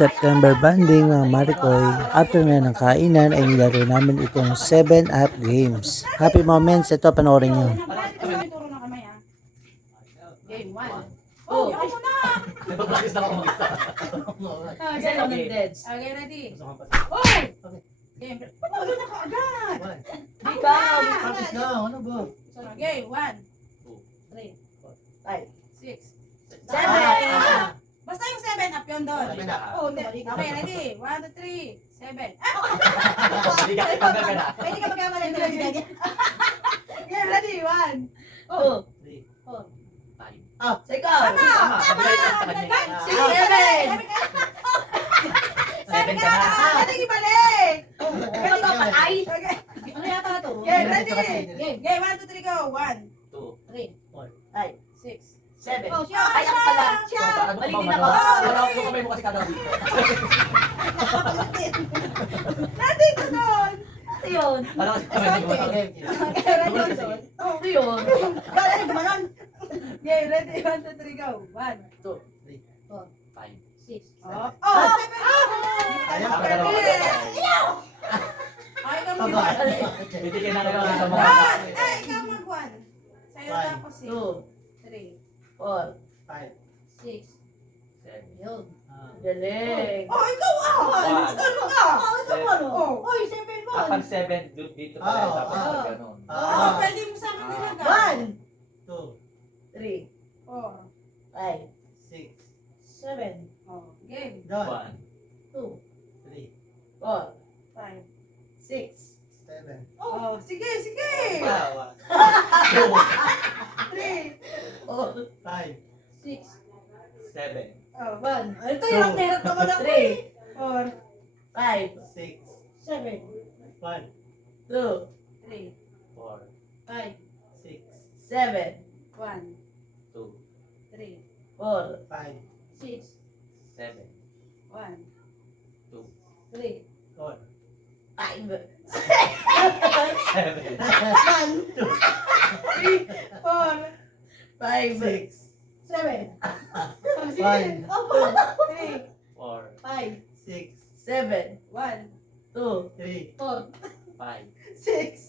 September banding mga Marikoy. After nga ng kainan ay nilaro namin itong 7-up games. Happy moments, ito panoorin nyo. Turo na kamay ah. Game 1. Oh, ako muna! Nagpa-practice na ako mag-isa. Okay, okay, ready? Oh! Game. Ba't wala na kaagad? Ikaw! Practice na, ano ba? So, game 1, 3, 6, 7. 7! Basta yung 7 up yun doon. 7 up. Oh, okay, ready? 1, 2, 3, 7. Ah! Hindi ka ipagka ka na. Pwede ka magkamali na lang ganyan. Okay, ready? 1, 2, 4. sa ikaw! Tama! Kabila yung sa kanya. 7! 7 ka na. Pwede ibalik! Ano ba patay? Okay, Ano yata ito? okay, ready? Game 1, 2, 3, go! 1, 2. 3, Ay, 6. 7. Oh, siya! Ay, ako pala. Siya! Mali din ako. Wala ko kamay mo kasi kada dito. Ready ko doon! Ano yun? Wala kasi kamay mo. Okay, ready ko doon. Oh, Ano yun? wala na gumanon. Okay, ready? 1, 2, 3, go! 1, 6. Oh, oh! 7! Ayan, Okay, ready? Ay, ka mag-1. Bibigyan na kayo sa mga. Ay, ikaw mag-1. Sa'yo tapos 2, 3, 4, 6. 7. yun. Galing. Oh, ikaw ah! Ano ka? Oh, Oy, 7 mo. Kapag 7, dito pala yung tapos Ah. ganun. oh, pwede mo sa akin nilagay. 1, 3, 4. 5, 7, Oh, game. 2, 1. 4, 5. 6, Oh, sige, sige. 3, 4, 6. 7. Oh, 1. Ito yung hirap naman ako eh. 4, 5, 7. 2, 3, 4. 5, 7, 1, 2. 3, 4, 6, 7. 1, 2. 3, 5, 7. 4, 5, 7. Oh, sige. 1, 3, 4. 5, 7, 1, 2, 4, 5. 6,